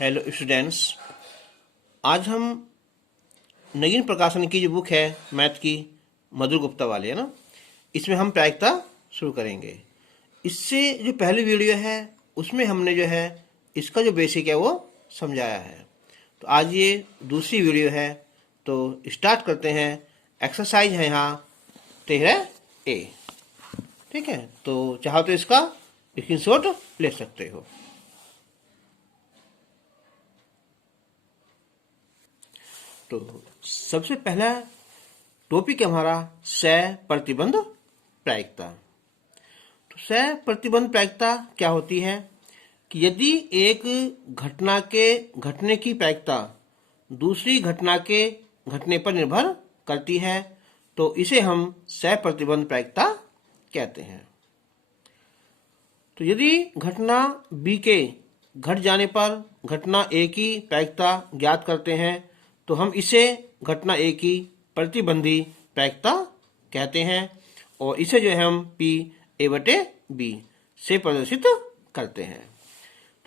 Hello students, आज हम नवीन प्रकाशन की जो बुक है मैथ की, मधुर गुप्ता वाली है ना, इसमें हम प्रायिकता शुरू करेंगे। इससे जो पहली वीडियो है उसमें हमने जो है इसका जो बेसिक है वो समझाया है। तो आज ये दूसरी वीडियो है, तो स्टार्ट करते हैं। एक्सरसाइज है यहाँ 13A। ठीक है, तो चाहो तो इसका स्क्रीनशॉट ले सकते हो। तो सबसे पहला टॉपिक है हमारा सह प्रतिबंध प्रायिकता। तो सह प्रतिबंध प्रायिकता क्या होती है कि यदि एक घटना के घटने की प्रायिकता दूसरी घटना के घटने पर निर्भर करती है तो इसे हम सह प्रतिबंध प्रायिकता कहते हैं। तो यदि घटना बी के घट जाने पर घटना ए की प्रायिकता ज्ञात करते हैं तो हम इसे घटना ए की प्रतिबंधी प्रायिकता कहते हैं और इसे जो है हम P/A/B से प्रदर्शित करते हैं।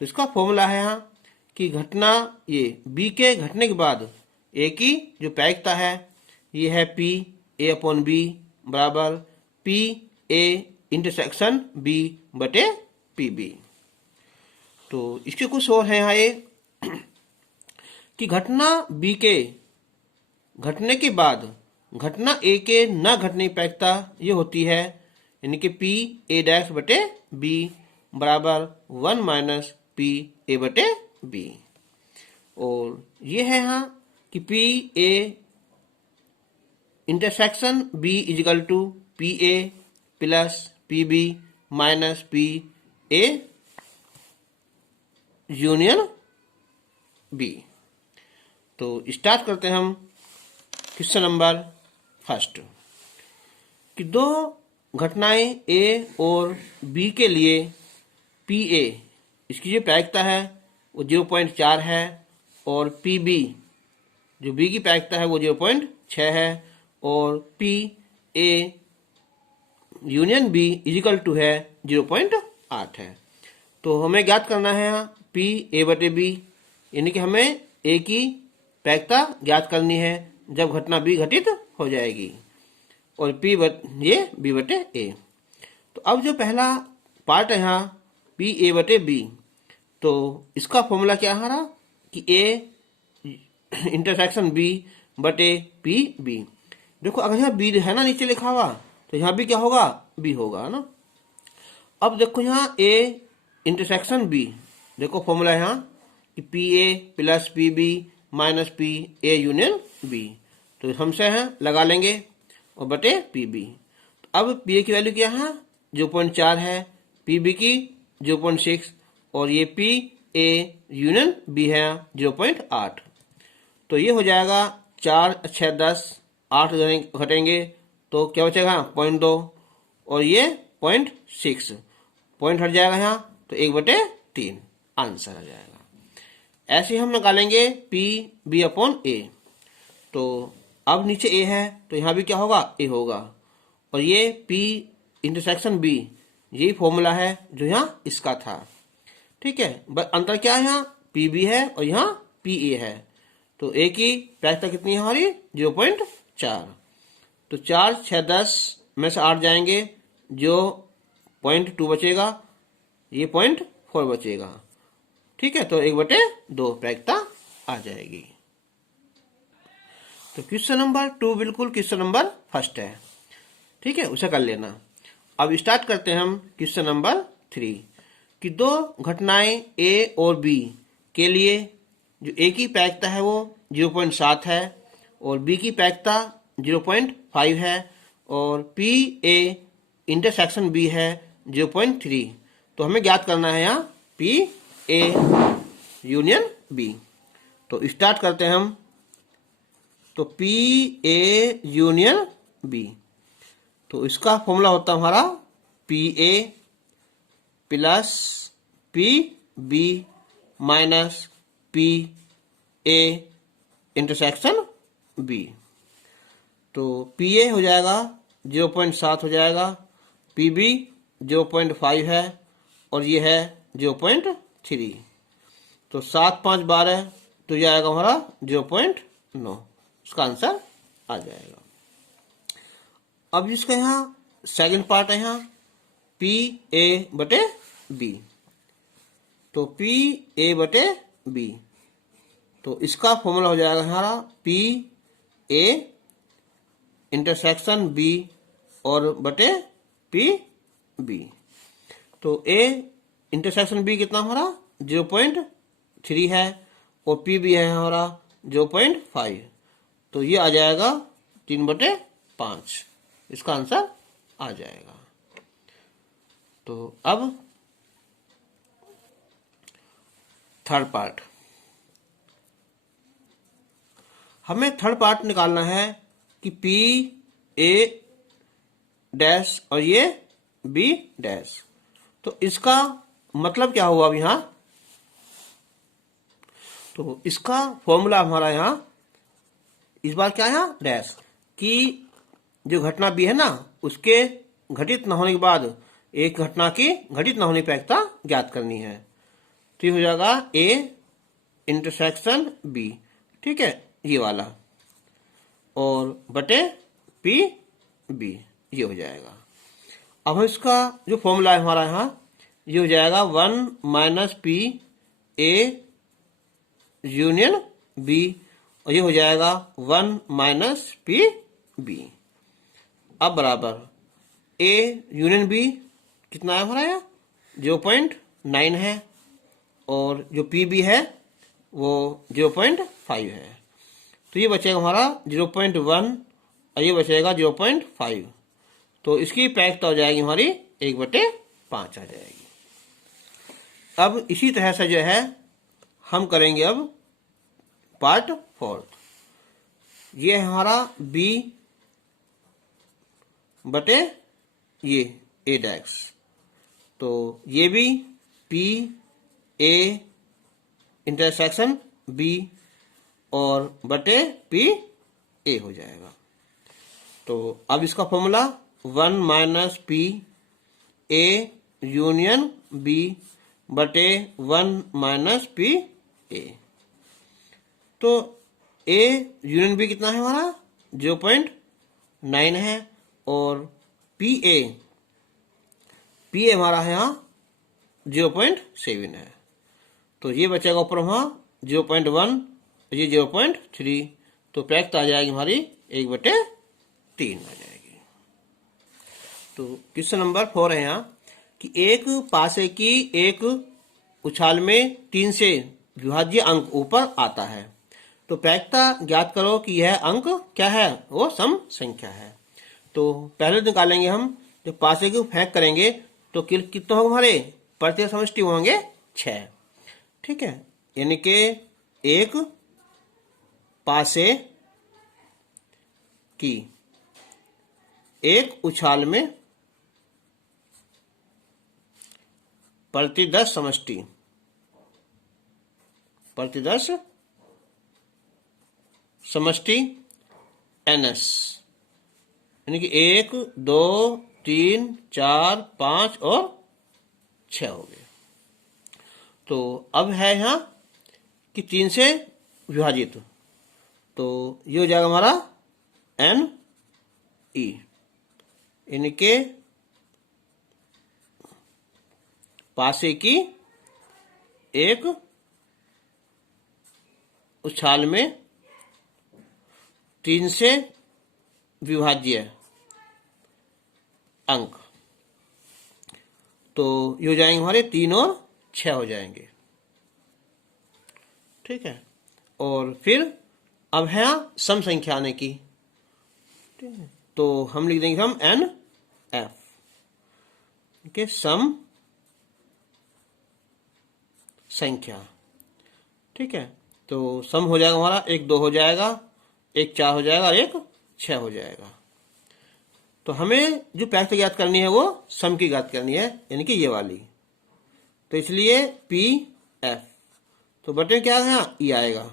तो इसका फॉर्मूला है यहाँ कि घटना ये B के घटने के बाद A की जो प्रायिकता है ये है P/A/B बराबर P/A/B/PB। तो इसके कुछ और है यहाँ ये कि घटना बी के घटने के बाद घटना ए के न घटने की प्रायिकता ये होती है, यानी कि P/A'/B बराबर 1 - P/A/B। और ये है यहाँ कि P/A'/B = PA + PB - PA'/B। तो स्टार्ट करते हैं हम क्वेश्चन नंबर फर्स्ट कि दो घटनाएं ए और बी के लिए PA इसकी जो प्रायिकता है वो 0.4 है और PB जो बी की प्रायिकता है वो 0.6 है और PA∪B = है 0.8 है। तो हमें ज्ञात करना है यहाँ P/A/B, यानी कि हमें A की प्रायिकता ज्ञात करनी है जब घटना B घटित हो जाएगी और ये B/A। तो अब जो पहला पार्ट है यहाँ P/A/B, तो इसका फॉर्मूला क्या है हमारा कि A∩B/PB। देखो अगर यहाँ B है ना नीचे लिखा हुआ तो यहाँ भी क्या होगा, B होगा ना। अब देखो यहाँ A∩B, देखो फॉर्मूला है यहाँ कि PA + PB - PA∪B। तो हमसे है लगा लेंगे और बटे PB। अब PA की वैल्यू क्या है 0.4 है, PB की 0.6 और ये PA∪B है 0.8। तो ये हो जाएगा 4 × 6 = 10, 8 घटेंगे तो क्या बचेगा 0.2 और ये 0.6, पॉइंट हट जाएगा यहाँ तो 1/3 आंसर आ जाएगा। ऐसे हम निकालेंगे PB/A। तो अब नीचे A है तो यहाँ भी क्या होगा, A होगा और ये P∩B यही फॉर्मूला है जो यहाँ इसका था। ठीक है, बस अंतर क्या है, यहाँ PB है और यहाँ PA है। तो A की प्रायिकता कितनी है हमारी 0.4। तो 4 × 6 = 10 में से 8 जाएंगे जो 0.2 बचेगा, ये 0.4 बचेगा। ठीक है, तो 1/2 प्रायिकता आ जाएगी। तो क्वेश्चन नंबर 2 बिल्कुल क्वेश्चन नंबर फर्स्ट है। ठीक है, उसे कर लेना। अब स्टार्ट करते हैं हम क्वेश्चन नंबर 3 कि दो घटनाएं A और B के लिए जो A की प्रायिकता है वो 0.7 है और B की प्रायिकता 0.5 है और PA∩B है 0.3। तो हमें ज्ञात करना है यहाँ PA∪B। तो स्टार्ट करते हैं हम। तो PA∪B, तो इसका फॉर्मूला होता है हमारा PA + PB - PA∩B। तो PA हो जाएगा 0.7 हो जाएगा, PB 0.5 है और ये है 0.3। तो 7 5 12, तो ये आएगा हमारा 0.9, इसका आंसर आ जाएगा। अब इसका यहाँ सेकंड पार्ट है, यहाँ पी ए बटे बी, तो पी ए बटे बी, तो इसका फॉर्मूला हो जाएगा हमारा पी ए इंटरसेक्शन बी और बटे पी बी। तो ए इंटरसेक्शन बी कितना हमारा 0.3 है और पी बी है हमारा 0.5, तो ये आ जाएगा 3/5, इसका आंसर आ जाएगा। तो अब थर्ड पार्ट, हमें थर्ड पार्ट निकालना है कि पी ए डैश और ये बी डैश, तो इसका मतलब क्या हुआ अब यहां, तो इसका फॉर्मूला हमारा यहां इस बार क्या है यहाँ डैश, कि जो घटना बी है ना उसके घटित न होने के बाद एक घटना की घटित न होने की प्रायिकता ज्ञात करनी है। तो ये हो जाएगा ए इंटरसेक्शन बी, ठीक है, ये वाला, और बटे पी बी, ये हो जाएगा। अब हम इसका जो फॉर्मूला है हमारा यहाँ ये हो जाएगा 1 - पी ए यूनियन बी, और ये हो जाएगा 1 - पी बी। अब बराबर ए यूनियन बी कितना है हमारा यहाँ 0.9 है, और जो पी बी है वो 0.5 है, तो ये बचेगा हमारा 0.1 और ये बचेगा 0.5, तो इसकी प्रायिकता हो जाएगी हमारी 1/5 आ जाएगी। अब इसी तरह से जो है हम करेंगे अब पार्ट 4, ये है हमारा बी बटे ये ए डैक्स, तो ये भी पी ए इंटरसेक्शन बी और बटे पी ए हो जाएगा। तो अब इसका formula 1 - P A union B बटे 1 - पी ए, तो ए यूनियन बी कितना है हमारा 0.9 है, और पी ए हमारा है यहाँ 0.7 है, तो ये बचेगा ऊपर वहाँ 0.1, ये 0.3, तो प्रायिकता आ जाएगी हमारी 1/3 आ जाएगी। तो क्वेश्चन नंबर 4 है यहाँ कि एक पासे की एक उछाल में 3 से विभाज्य अंक ऊपर आता है, तो प्रायिकता ज्ञात करो कि यह अंक क्या है, वो सम संख्या है। तो पहले निकालेंगे हम, जब पासे को फेंक करेंगे तो कितने होंगे हमारे प्रत्येक समष्टि होंगे 6, ठीक है, यानी कि एक पासे की एक उछाल में प्रति 10 समष्टि, प्रति 10 समष्टि NS, यानी कि 1 2 3 4 5 और 6 हो गए। तो अब है यहाँ कि 3 से विभाजित, तो ये हो जाएगा हमारा NE, यानी कि पासे की एक उछाल में 3 से विभाज्य अंक, तो ये हो जाएंगे हमारे 3 और 6 हो जाएंगे, ठीक है। और फिर अब है सम संख्या आने की, ठीक है, तो हम लिख देंगे हम NF के सम संख्या, ठीक है। तो सम हो जाएगा हमारा 1 2 हो जाएगा, 1 4 हो जाएगा और 1 6 हो जाएगा। तो हमें जो प्रायिकता ज्ञात करनी है वो सम की ज्ञात करनी है, यानी कि ये वाली, तो इसलिए PF, तो बटे क्या है यहाँ E आएगा,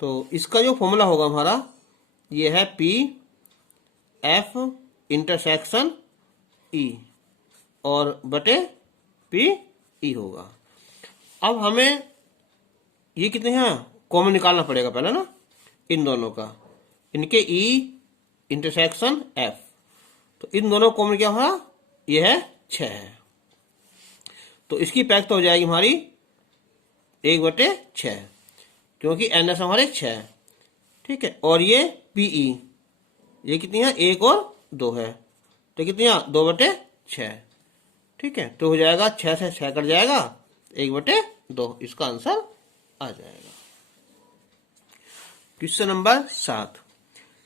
तो इसका जो फॉर्मूला होगा हमारा ये है PF इंटरसेक्शन E और बटे PE होगा। अब हमें ये कितने हैं कॉमन निकालना पड़ेगा पहले ना इन दोनों का, इनके ई इंटरसेक्शन एफ। तो इन दोनों कॉमन क्या हुआ, ये है 6 है। तो इसकी पैक्ट हो जाएगी हमारी 1/6, क्योंकि एन एस हमारे 6 है। ठीक है, और ये पीई ये कितनी है 1 और 2 है, तो कितनी है 2/6। ठीक है, तो हो जाएगा 6 से 6 कट जाएगा 1/2, इसका आंसर आ जाएगा। क्वेश्चन नंबर 7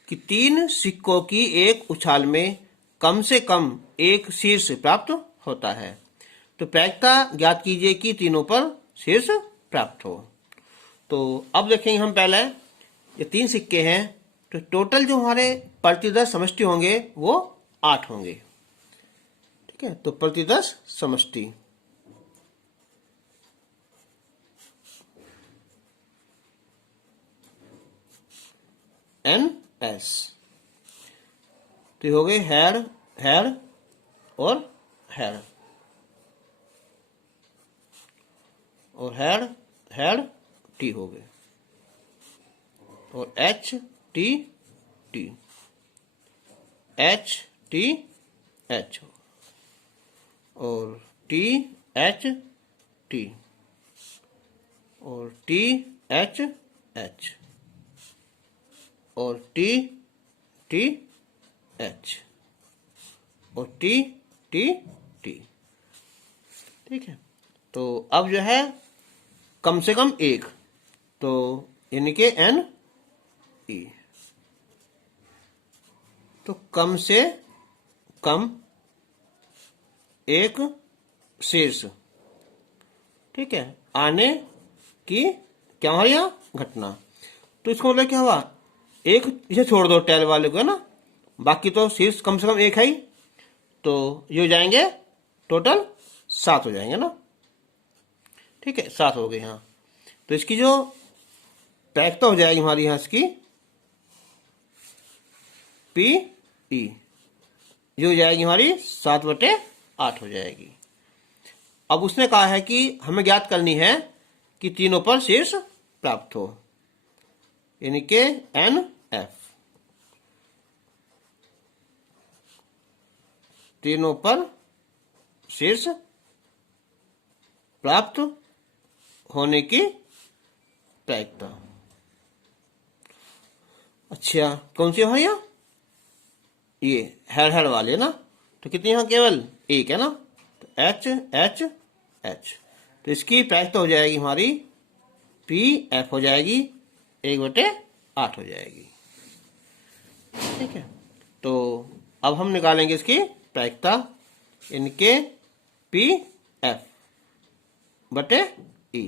कि 3 सिक्कों की एक उछाल में कम से कम एक शीर्ष प्राप्त होता है, तो प्रायिकता ज्ञात कीजिए कि तीनों पर शीर्ष प्राप्त हो। तो अब देखेंगे हम पहले ये 3 सिक्के हैं, तो टोटल जो हमारे प्रतिदश समष्टि होंगे वो 8 होंगे। ठीक है, तो प्रतिदश समष्टि NS, तो ये हो गए हेड हेड और हेड, और हेड हेड टी हो गए, और H T T H T H, और टी एच टी, और टी एच एच, और टी टी एच, और टी टी टी। ठीक है, तो अब जो है कम से कम एक, तो यानी कि एन ई, तो कम से कम एक शीर्ष। ठीक है, आने की क्या हमारे यहाँ घटना, तो इसको मतलब क्या हुआ, एक इसे छोड़ दो टैल वाले को है ना, बाकी तो शीर्ष कम से कम एक है ही, तो ये हो जाएंगे टोटल 7 हो जाएंगे ना। ठीक है, 7 हो गए यहाँ, तो इसकी जो प्रायिकता हो जाएगी हमारी यहाँ इसकी पी ई, ये हो जाएगी हमारी 7/8 हो जाएगी। अब उसने कहा है कि हमें ज्ञात करनी है कि तीनों पर शीर्ष प्राप्त हो, यानी कि एन एफ, तीनों पर शीर्ष प्राप्त होने की प्रायिकता। अच्छा, कौन सी है यहाँ, ये हेड वाले ना, तो कितनी यहाँ केवल एक है ना, तो एच एच एच, तो इसकी प्रायिकता हो जाएगी हमारी पी एफ हो जाएगी 1/8 हो जाएगी। ठीक है, तो अब हम निकालेंगे इसकी प्रायिकता, इनके पी एफ बटे ई,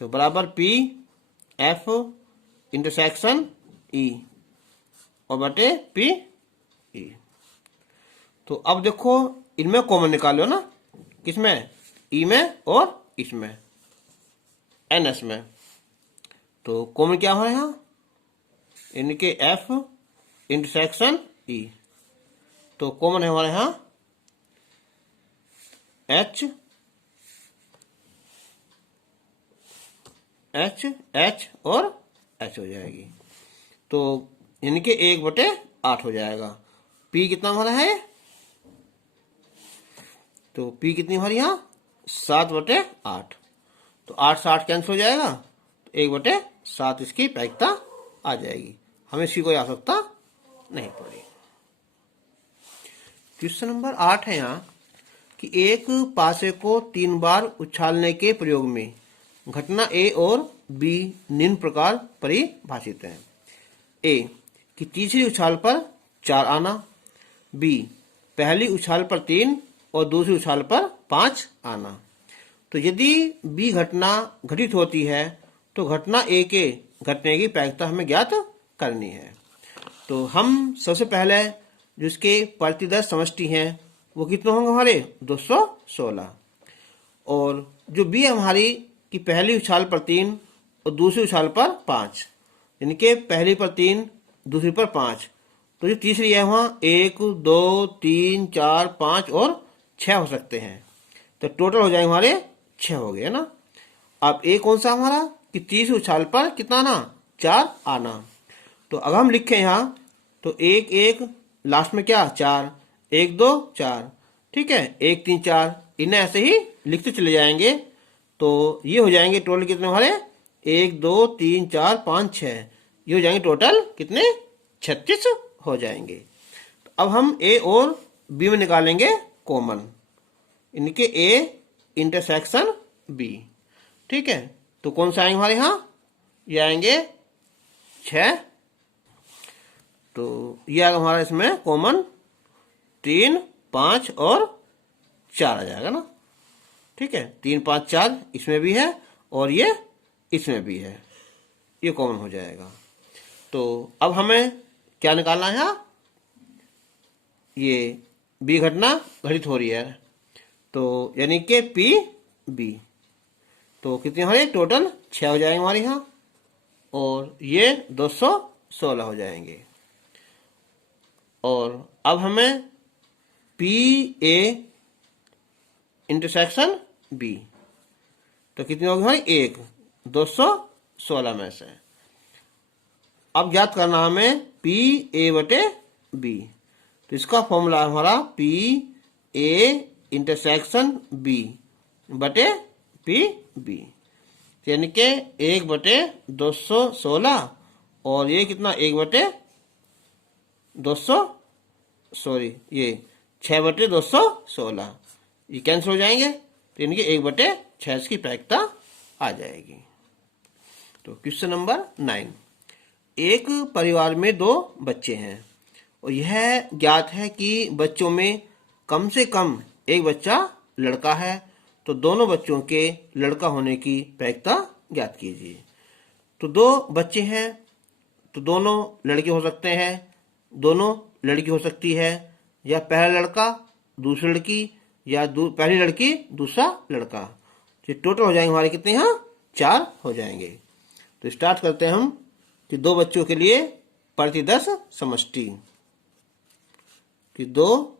तो बराबर पी एफ इंटरसेक्शन ई और बटे पी ई। तो अब देखो इनमें कॉमन निकालो ना, किसमें, ई में और इसमें एन एस में, तो कॉमन क्या हो यहाँ, इनके एफ इंटरसेक्शन ई, तो कॉमन है हमारे यहाँ एच एच एच और एच हो जाएगी, तो इनके 1/8 हो जाएगा। पी कितना हमारा है, तो पी कितनी हमारी यहाँ 7/8, तो 8 से 8 कैंसिल हो जाएगा, तो 1/7 इसकी प्रायिकता आ जाएगी। हमें इसकी कोई आवश्यकता नहीं पड़ी। क्वेश्चन नंबर 8 है यहाँ कि एक पासे को 3 बार उछालने के प्रयोग में घटना ए और बी निम्न प्रकार परिभाषित है। ए कि तीसरी उछाल पर 4 आना, बी पहली उछाल पर 3 और दूसरी उछाल पर 5 आना। तो यदि बी घटना घटित होती है तो घटना ए के घटने की प्रायिकता हमें ज्ञात करनी है। तो हम सबसे पहले जिसके प्रतिदश समष्टि हैं वो कितने होंगे हमारे 216, और जो बी हमारी कि पहली उछाल पर 3 और दूसरी उछाल पर 5, यानी कि पहली पर 3 दूसरी पर 5, तो जो तीसरी है वहाँ 1 2 3 4 5 और 6 हो सकते हैं, तो टोटल हो जाएंगे हमारे 6 हो गए ना। अब ए कौन सा हमारा कि तीसरी उछाल पर कितना आना, 4 आना। तो अगर हम लिखें यहाँ तो 1 1 लास्ट में क्या 4, 1 2 4, ठीक है, 1 3 4, इन्हें ऐसे ही लिखते चले जाएंगे। तो ये हो जाएंगे टोटल कितने हमारे 1 2 3 4 5 6, ये हो जाएंगे टोटल कितने 36 हो जाएंगे। तो अब हम ए और बी में निकालेंगे कॉमन, इनके ए इंटरसेक्शन बी, ठीक है। तो कौन सा आएंगे हमारे यहाँ, ये आएंगे 6। तो ये आएगा हमारा इसमें कॉमन 3 5 और 4 आ जाएगा ना, ठीक है। 3 5 4 इसमें भी है और ये इसमें भी है, ये कॉमन हो जाएगा। तो अब हमें क्या निकालना है, ये बी घटना घटित हो रही है, तो यानी कि पी बी। तो कितने हमारे टोटल 6 हो जाएंगे हमारे यहाँ, और ये 216 हो जाएंगे। और अब हमें पी ए इंटरसेक्शन बी, तो कितनी होगी हमारी 1 216 में से। अब ज्ञात करना हमें पी ए बटे बी, तो इसका फॉर्मूला हमारा पी ए इंटरसेक्शन बी बटे पी बी, यानी कि 1 बटे 216 और ये कितना 1 बटे 200 सॉरी ये 6 बटे 216, ये कैंसिल हो जाएंगे, तो यानी कि 1 बटे 6 की प्रायिकता आ जाएगी। तो क्वेश्चन नंबर 9, एक परिवार में 2 बच्चे हैं और यह ज्ञात है कि बच्चों में कम से कम एक बच्चा लड़का है, तो दोनों बच्चों के लड़का होने की प्रायिकता ज्ञात कीजिए। तो 2 बच्चे हैं, तो दोनों लड़के हो सकते हैं, दोनों लड़की हो सकती है, या पहला लड़का दूसरी लड़की, या पहली लड़की दूसरा लड़का। तो टोटल हो जाएंगे हमारे कितने यहाँ 4 हो जाएंगे। तो स्टार्ट करते हैं हम कि 2 बच्चों के लिए प्रतिदर्श समष्टि, कि 2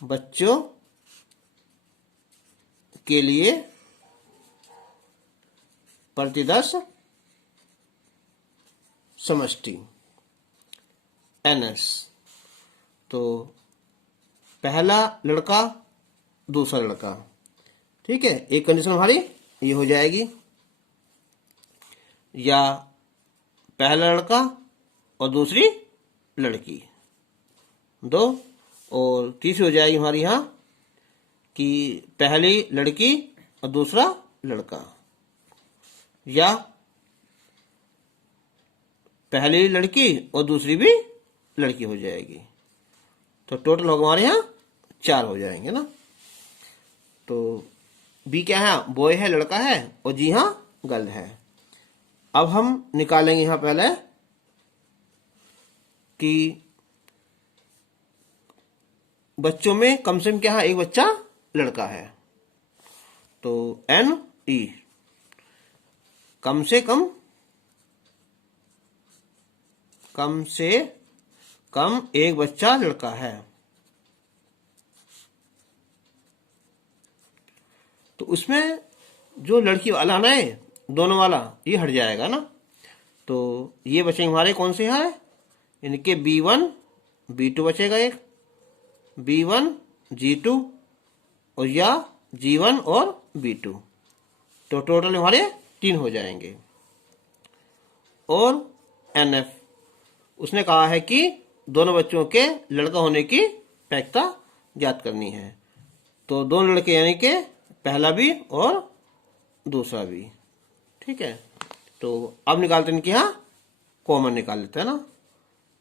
बच्चों के लिए प्रतिदर्श समष्टि NS। तो पहला लड़का दूसरा लड़का, ठीक है, एक कंडीशन हमारी ये हो जाएगी, या पहला लड़का और दूसरी लड़की 2, और तीसरी हो जाएगी हमारी यहाँ कि पहली लड़की और दूसरा लड़का, या पहली लड़की और दूसरी भी लड़की हो जाएगी। तो टोटल होगा हमारे यहाँ 4 हो जाएंगे ना। तो बी क्या है, बॉय है, लड़का है, और जी हाँ गर्ल है। अब हम निकालेंगे यहाँ पहले कि बच्चों में कम से कम क्या है, एक बच्चा लड़का है। तो NE कम से कम एक बच्चा लड़का है। तो उसमें जो लड़की वाला ना है, दोनों वाला ये हट जाएगा ना। तो ये बचेंगे हमारे कौन से हैं, इनके B1 B2 बचेगा, एक B1 G2 और या G1 और B2। तो टोटल हमारे 3 हो जाएंगे। और NF उसने कहा है कि दोनों बच्चों के लड़का होने की प्रायिकता ज्ञात करनी है। तो दोनों लड़के यानी कि पहला भी और दूसरा भी, ठीक है। तो अब निकालते हैं कि यहाँ कॉमन निकाल लेते हैं ना।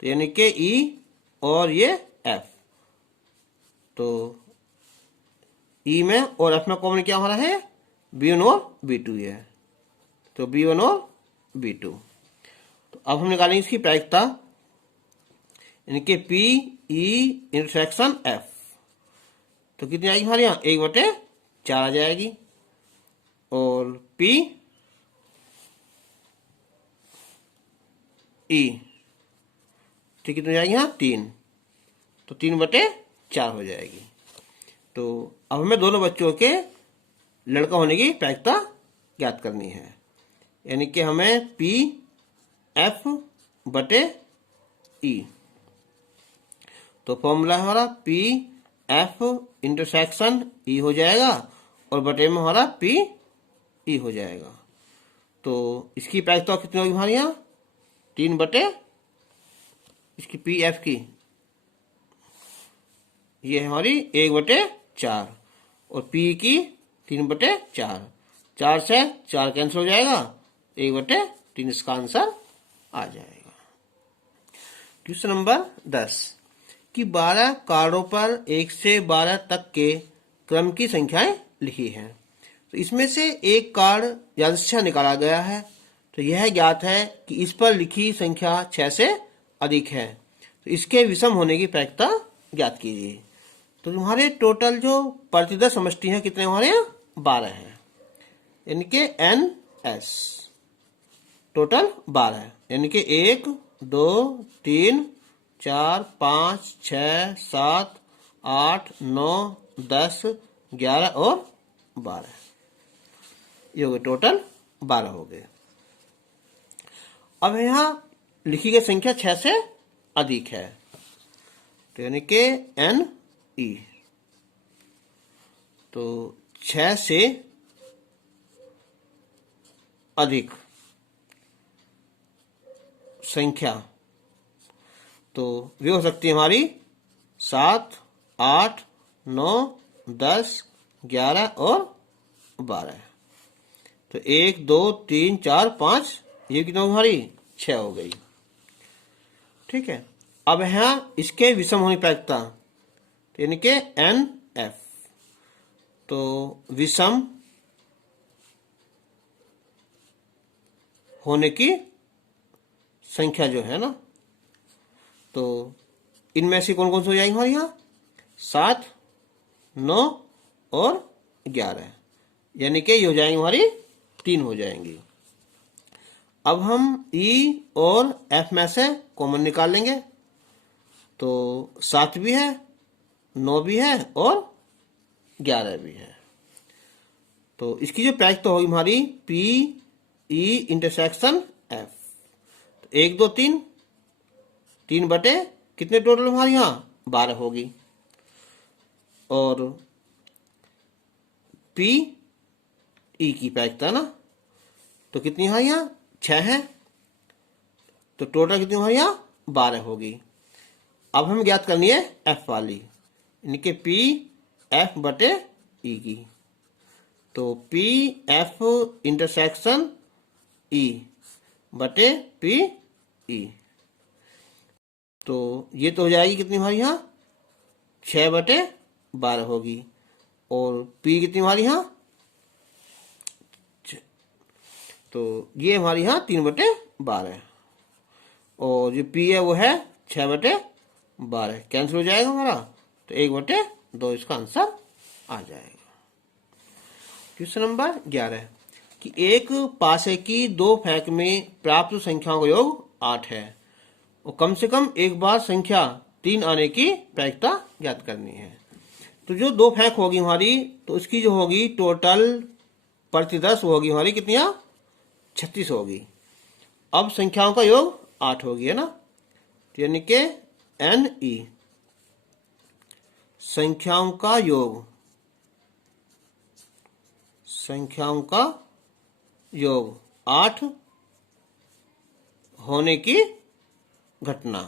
तो यानी कि E और ये F, तो E में और F में कॉमन क्या हमारा है, B1 और B2 है। तो B1 और B2। तो अब हम निकालेंगे इसकी प्रायिकता, इनके P E इंटरसेक्शन F। तो कितनी आएगी हमारे यहाँ 1 बटे 4 आ जाएगी, और P E ठीक कितनी जाएगी यहाँ 3, तो 3 बटे 4 हो जाएगी। तो अब हमें दोनों बच्चों के लड़का होने की प्रायिकता ज्ञात करनी है। यानी कि हमें पी एफ बटे ई, तो फॉर्मूला हमारा पी एफ इंटरसेक्शन ई हो जाएगा और बटे में हमारा पी ई हो जाएगा। तो इसकी प्रायिकता कितनी होगी हमारे यहाँ 3 बटे इसकी पी एफ की, ये है हमारी 1/4 और पी की 3/4, 4 से 4 कैंसिल हो जाएगा, 1/3 इसका आंसर आ जाएगा। क्वेश्चन नंबर 10 कि 12 कार्डों पर 1 से 12 तक के क्रम की संख्याएं लिखी हैं। तो इसमें से एक कार्ड यादृच्छा निकाला गया है, तो यह ज्ञात है कि इस पर लिखी संख्या 6 से अधिक है, तो इसके विषम होने की प्रायिकता ज्ञात कीजिए। तो तुम्हारे टोटल जो प्रतिदश समष्टि है कितने हमारे यहाँ 12 है, यानी कि NS टोटल 12 है, यानी कि 1 2 3 4 5 6 7 8 9 10 11 और 12, ये हो गए टोटल 12 हो गए। अब यहाँ लिखी गई संख्या 6 से अधिक है, तो यानी कि NE, तो 6 से अधिक संख्या तो वे हो सकती है हमारी 7 8 9 10 11 और 12। तो 1 2 3 4 5, ये कितना हमारी 6 हो गई। ठीक है, अब यहाँ इसके विषम होने की प्रायिकता, यानी कि NF, तो विषम होने की संख्या जो है ना, तो इनमें से कौन कौन से हो जाएंगे हमारे यहाँ 7 9 और 11, यानी कि ये हो जाएंगे हमारी 3 हो जाएंगी। अब हम E और F में से कॉमन निकाल लेंगे, तो 7 भी है 9 भी है और 11 भी है। तो इसकी जो प्रायिकता होगी हमारी पी ई इंटरसेक्शन F, तो 1 2 3 3 बटे कितने टोटल हमारे यहाँ 12 होगी, और पी ई की प्रायिकता ना, तो कितनी हमारे यहाँ 6 है, तो टोटल कितनी हमारे यहाँ 12 होगी। अब हमें ज्ञात करनी है F वाली, यानी कि पी एफ बटे ई की, तो पी एफ इंटरसेक्शन ई बटे पी ई, तो ये तो हो जाएगी कितनी हमारी यहाँ 6/12 होगी, और पी कितनी हमारी यहाँ, तो ये हमारी यहाँ 3/12, और जो पी है वो है 6/12, कैंसिल हो जाएगा हमारा, तो 1/2 इसका आंसर आ जाएगा। क्वेश्चन नंबर 11 कि एक पासे की 2 फेंक में प्राप्त संख्याओं का योग 8 है और कम से कम एक बार संख्या 3 आने की प्रायिकता ज्ञात करनी है। तो जो 2 फेंक होगी हमारी, तो उसकी जो होगी टोटल प्रतिदश होगी हमारी कितनी 36 होगी। अब संख्याओं का योग 8 होगी, है ना, यानी कि NE संख्याओं का योग, संख्याओं का योग 8 होने की घटना,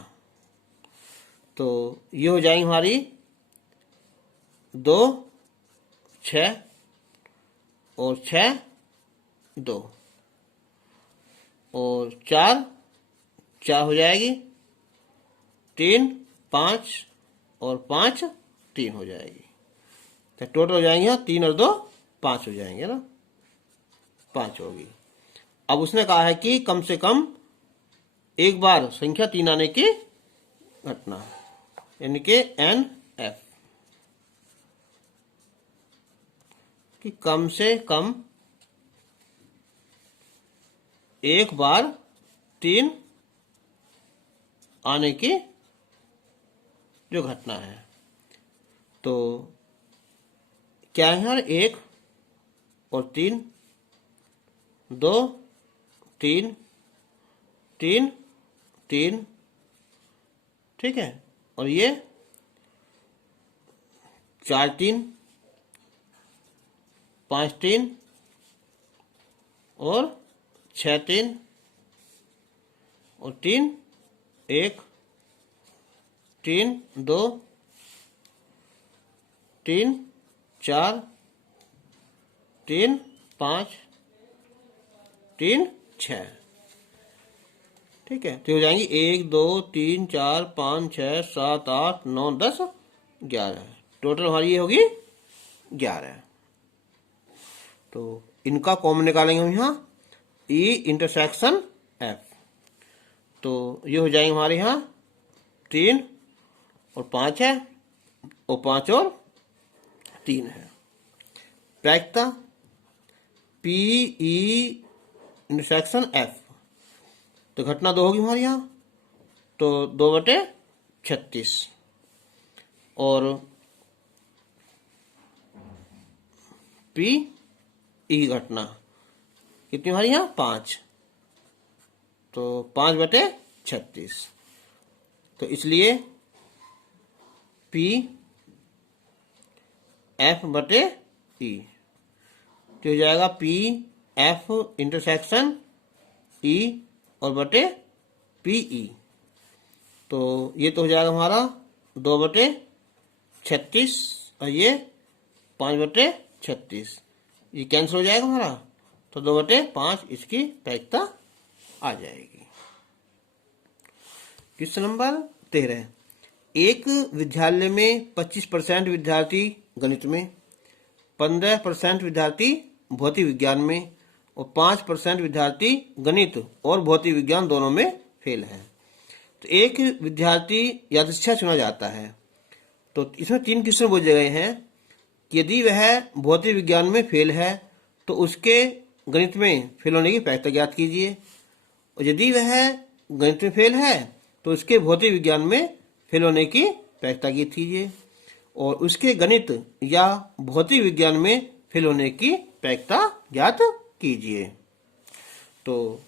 तो ये हो जाएंगी हमारी 2 6 और 6 2 और 4 4 हो जाएगी, 3 5 और 5 3 हो जाएगी, तो टोटल हो जाएंगे 3 और 2 5 हो जाएंगे ना, 5 होगी। अब उसने कहा है कि कम से कम एक बार संख्या 3 आने की घटना, यानी कि NF, कि कम से कम एक बार 3 आने की जो घटना है, तो क्या है यार 1 और 3, 2, 3, 3, 3, ठीक है। और ये 4, 3, 5, 3 और 6, 3 और 3, 1, 3, 2, 3, 4, 3, 5, 3, 6, ठीक है। तो हो जाएंगी 1, 2, 3, 4, 5, 6, 7, 8, 9, 10, 11। टोटल हमारी ये होगी 11। तो इनका कॉमन निकालेंगे हम यहाँ E इंटरसेक्शन F। तो ये हो जाएंगे हमारे यहाँ 3 और 5 है, और 5 और 3 है। प्रायिकता PE इंटरसेक्शन F। तो घटना 2 होगी हमारे यहाँ, तो 2/36। और PE की घटना कितनी हमारी यहाँ 5, तो 5/36। तो इसलिए PF/E तो हो जाएगा PF इंटरसेक्शन E और बटे PE। तो ये तो हो जाएगा हमारा 2/36 और ये 5/36, ये कैंसिल हो जाएगा हमारा, तो 2/5 इसकी प्रायिकता आ जाएगी। Question number 13। एक विद्यालय में 25% विद्यार्थी गणित में, 15% विद्यार्थी भौतिक विज्ञान में और 5% विद्यार्थी गणित और भौतिक विज्ञान दोनों में फेल है। तो एक विद्यार्थी यादृच्छिक चुना जाता है। तो इसमें 3 क्वेश्चन पूछे गए हैं कि यदि वह भौतिक विज्ञान में फेल है तो उसके गणित में फेल होने की प्रायिकता ज्ञात कीजिए, और यदि वह गणित में फेल है तो उसके भौतिक विज्ञान में फेल होने की प्रायिकता ज्ञात कीजिए, और उसके गणित या भौतिक विज्ञान में फेल होने की प्रायिकता ज्ञात कीजिए। तो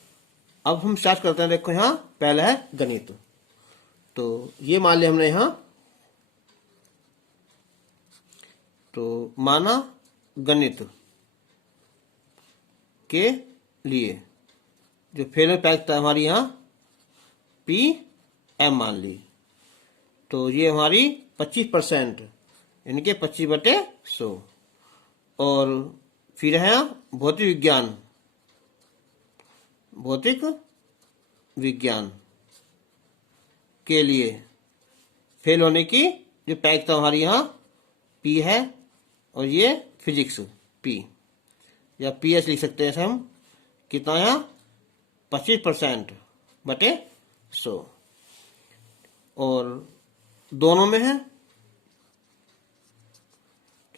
अब हम स्टार्ट करते हैं। देखो यहाँ पहला है गणित। तो ये मान लिया हमने यहाँ, तो माना गणित के लिए जो फेल में प्रायिकता हमारी यहाँ PM मान ली। तो ये हमारी 25%, यानी कि 25/100। और फिर है भौतिक विज्ञान के लिए फेल होने की जो प्रायिकता हमारी यहाँ P है, और ये फिजिक्स P या PS लिख सकते हैं हम, कितना यहाँ 25%/100। और दोनों में है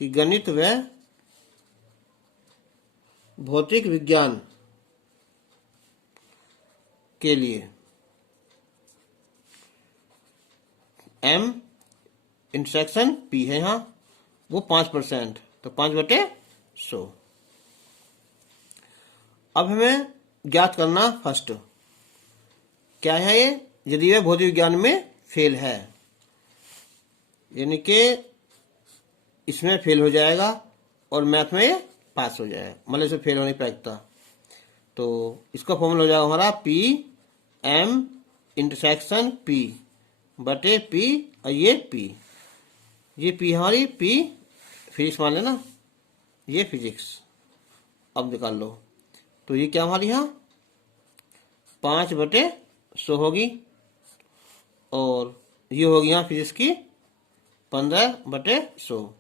कि गणित व भौतिक विज्ञान के लिए M इंटरसेक्शन P है यहाँ, वो 5%, तो 5/100। अब हमें ज्ञात करना फर्स्ट क्या है ये, यदि वह भौतिक विज्ञान में फेल है, यानी कि इसमें फेल हो जाएगा और मैथ में पास हो जाएगा, मतलब इसमें फेल होने की प्रायिकता। तो इसका फॉर्मूला हो जाएगा हमारा PM इंटरसेक्शन P/P, और ये P हमारी P फिजिक्स मान लेना, ये फिजिक्स। अब निकाल लो। तो ये क्या हमारी यहाँ 5/100 होगी, और ये होगी यहाँ फिजिक्स की 15/100।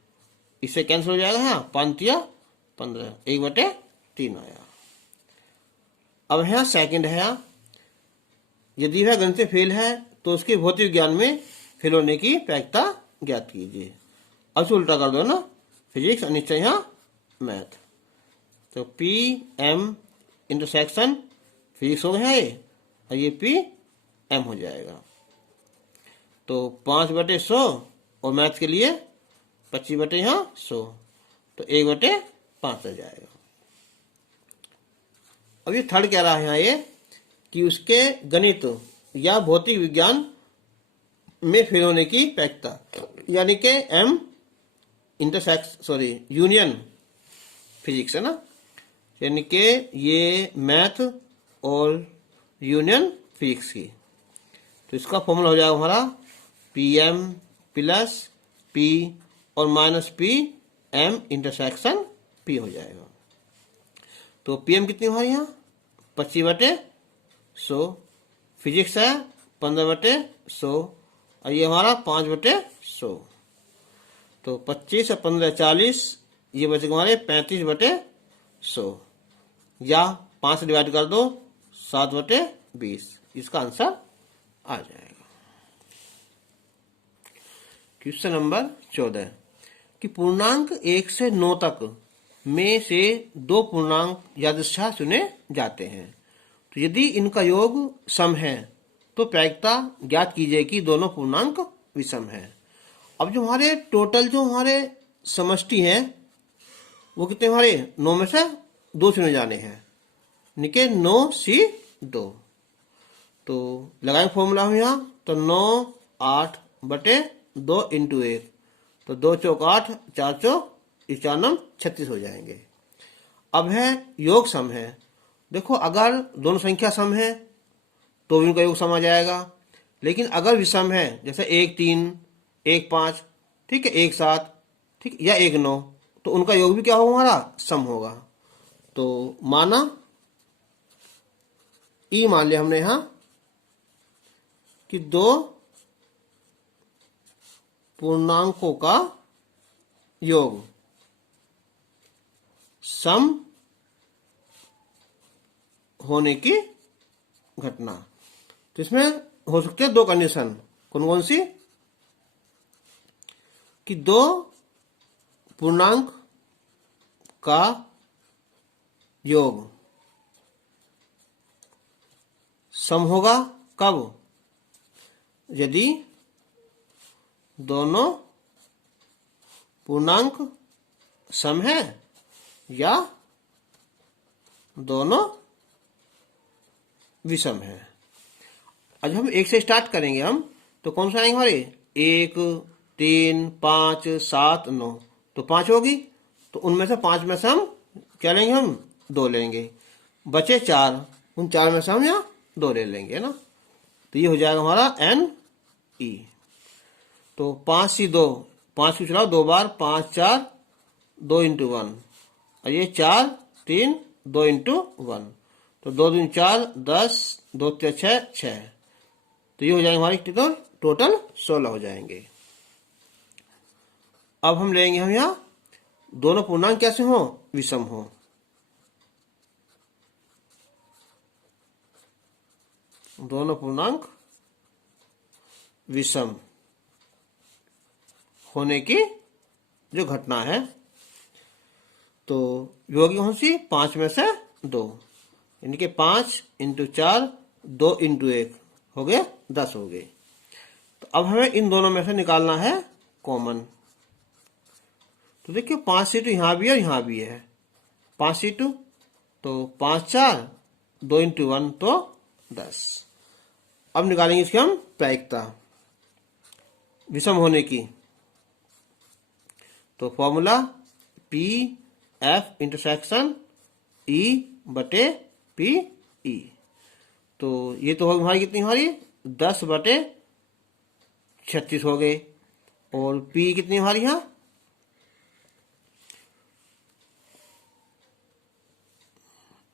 इससे कैंसिल हो जाएगा यहाँ 5×15, 1/3 आया। अब यहाँ सेकंड है, यहाँ यदि वह गणित में फेल है तो उसके भौतिक विज्ञान में फेल होने की प्रायिकता ज्ञात कीजिए। अब से उल्टा कर दो ना, फिजिक्स और नीचे यहाँ मैथ। तो PM इंटरसेक्शन फिजिक्स हो गया ये, और ये PM हो जाएगा। तो 5/100 और मैथ के लिए 25/100, तो 1/5 आ जाएगा। अब ये थर्ड कह रहा है यहाँ ये कि उसके गणित या भौतिक विज्ञान में फेल होने की प्रायिकता, यानी कि एम यूनियन फिजिक्स है ना, यानी कि ये मैथ और यूनियन फिजिक्स की। तो इसका फॉर्मूला हो जाएगा हमारा पी एम प्लस पी और minus P M intersection P हो जाएगा। तो पी एम कितनी हमारी यहाँ 25/100, फिजिक्स है 15/100 और ये हमारा 5/100। तो 25 और 15 40, ये बचेगा हमारे 35/100 या 5 से डिवाइड कर दो 7/20। इसका आंसर आ जाएगा। क्वेश्चन नंबर 14 कि पूर्णांक 1 से 9 तक में से दो पूर्णांक यादृच्छा चुने जाते हैं। तो यदि इनका योग सम है तो प्रायिकता ज्ञात कीजिए कि दोनों पूर्णांक विषम है। अब जो हमारे टोटल जो हमारे समष्टि है वो कितने हमारे 9 में से 2 चुने जाने हैं, निके 9C2। तो लगाए फॉर्मूला हम यहाँ, तो 9 8/2 × 1, तो 2 चौक 8, 4 चौक 94, 36 हो जाएंगे। अब है योग सम है। देखो अगर दोनों संख्या सम है तो भी उनका योग सम आ जाएगा, लेकिन अगर विषम है जैसे 1 3 1 5, ठीक है, 1 7, ठीक, या 1 9, तो उनका योग भी क्या होगा हमारा सम होगा। तो माना ई मान लिया हमने यहां कि दो पूर्णांकों का योग सम होने की घटना। तो इसमें हो सकते हैं दो कंडीशन, कौन कौन सी, कि दो पूर्णांक का योग सम होगा कब, यदि दोनों पूर्णांक सम है या दोनों विषम है। आज हम 1 से स्टार्ट करेंगे हम, तो कौन सा आएंगे हमारे 1 3 5 7 9, तो 5 होगी। तो उनमें से 5 में से हम क्या लेंगे, हम 2 लेंगे, बचे 4, उन 4 में से हम यहाँ 2 ले लेंगे, है ना। तो ये हो जाएगा हमारा एन ई। तो 5C2, 5 को चलाओ 2 बार, 5 4 2 × 1, और ये 4 3 2 × 1, तो 2 दूनी 4 10, 2 3 6 6, तो ये हो जाएंगे हमारे टोटल 16 हो जाएंगे। अब हम लेंगे हम यहाँ दोनों पूर्णांक कैसे हो, विषम हो। दोनों पूर्णांक विषम होने की जो घटना है, तो योग कौन सी, 5 में से 2, यानी कि 5 × 4 2 × 1 हो गए 10 हो गए। तो अब हमें इन दोनों में से निकालना है कॉमन। तो देखिए 5C2 यहाँ भी है और यहाँ भी है, 5C2, तो 5 4 2 × 1 तो 10। अब निकालेंगे इसकी हम प्रायिकता विषम होने की। तो formula P F intersection E बटे पी ई। तो ये तो होगी हमारी कितनी, हमारी 10/36 हो गए, और पी कितनी हमारी यहाँ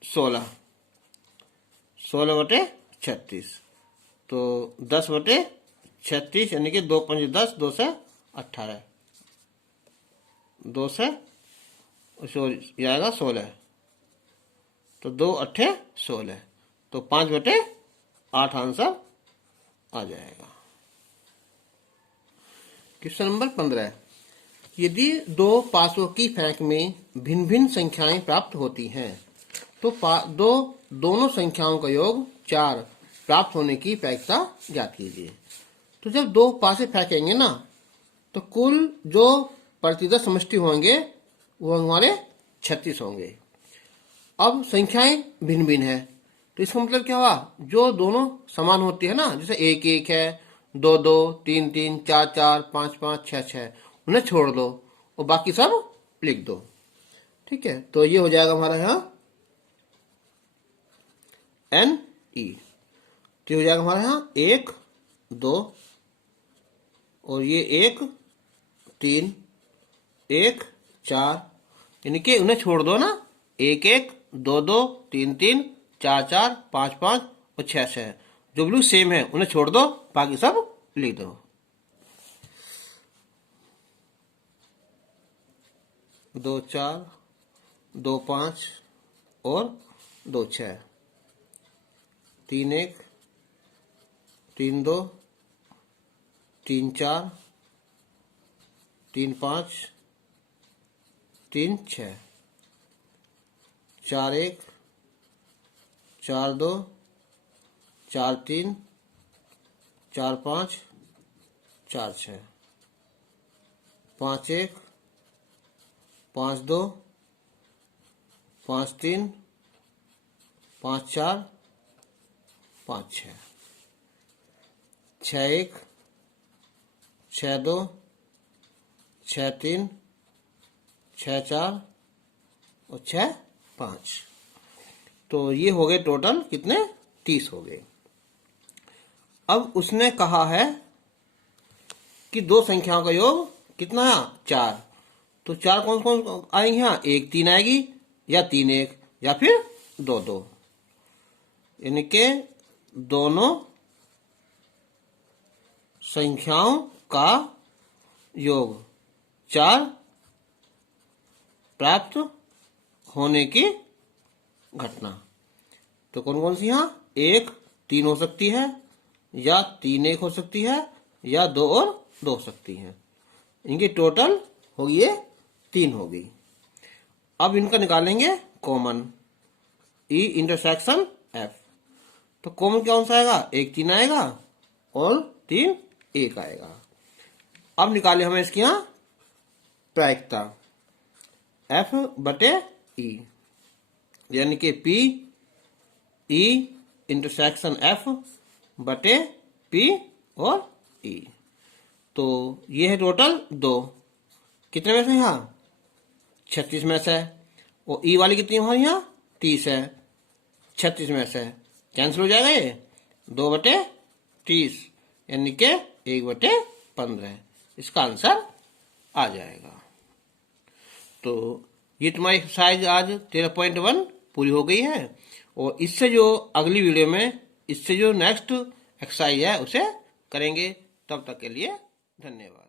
16/36, तो 10/36 यानी कि 2 5 10, 2 से 18, 2 से आएगा 16, तो 2 8 16, तो 5/8 आंसर आ जाएगा। क्वेश्चन नंबर 15, यदि दो पासों की फैंक में भिन्न भिन्न संख्याएं प्राप्त होती हैं तो दोनों संख्याओं का योग 4 प्राप्त होने की प्रायिकता ज्ञात कीजिए। तो जब दो पासे फेंकेंगे ना, तो कुल जो प्रतिदश समष्टि होंगे वो हमारे 36 होंगे। अब संख्याएं भिन्न भिन्न है, तो इसका मतलब क्या हुआ, जो दोनों समान होती है ना, जैसे 1 1 है, 2 2, 3 3, 4 4, 5 5, 6 6, उन्हें छोड़ दो और बाकी सब लिख दो। ठीक है, तो ये हो जाएगा हमारा यहाँ एन ई। तो हो जाएगा हमारे यहाँ 1 2 और ये 1 3 1 4, यानी कि उन्हें छोड़ दो ना, 1 1 2 2 3 3 4 4 5 5 और 6 6, जो बिल्कुल सेम है उन्हें छोड़ दो, बाकी सब लिख दो। 2 4 2 5 और 2 6, 3 1 3 2 3 4 3 5 3 6, 4 1 4 2 4 3 4 5 4 6, 5 1 5 2 5 3 5 4 5 6, 6 1 6 2 6 3 6 4 और 6 5। तो ये हो गए टोटल कितने, 30 हो गए। अब उसने कहा है कि दो संख्याओं का योग कितना है, 4। तो 4 कौन कौन आएंगे यहाँ, 1 3 आएगी, या 3 1, या फिर 2 2, यानी कि दोनों संख्याओं का योग 4 प्राप्त होने की घटना। तो कौन कौन सी यहाँ, 1 3 हो सकती है, या 3 1 हो सकती है, या 2 और 2 हो सकती है। इनकी टोटल होगी ये 3 होगी। अब इनका निकालेंगे कॉमन, ई इंटरसेक्शन एफ। तो कॉमन कौन सा आएगा, 1 3 आएगा और 3 1 आएगा। अब निकाले हमें इसकी यहाँ प्रायिकता, एफ बटे ई, यानी कि पी ई इंटरसेक्शन एफ बटे पी और ई। तो ये है टोटल 2, कितने में से यहाँ 36 में से, और ई वाली कितनी हमारी यहाँ 30 है, 36 में से कैंसिल हो जाएगा ये, 2 बटे 30, यानी कि 1 बटे 15, इसका आंसर आ जाएगा। तो ये तुम्हारी एक्सरसाइज आज 13.1 पूरी हो गई है, और इससे जो अगली वीडियो में इससे जो नेक्स्ट एक्सरसाइज है उसे करेंगे। तब तक के लिए धन्यवाद।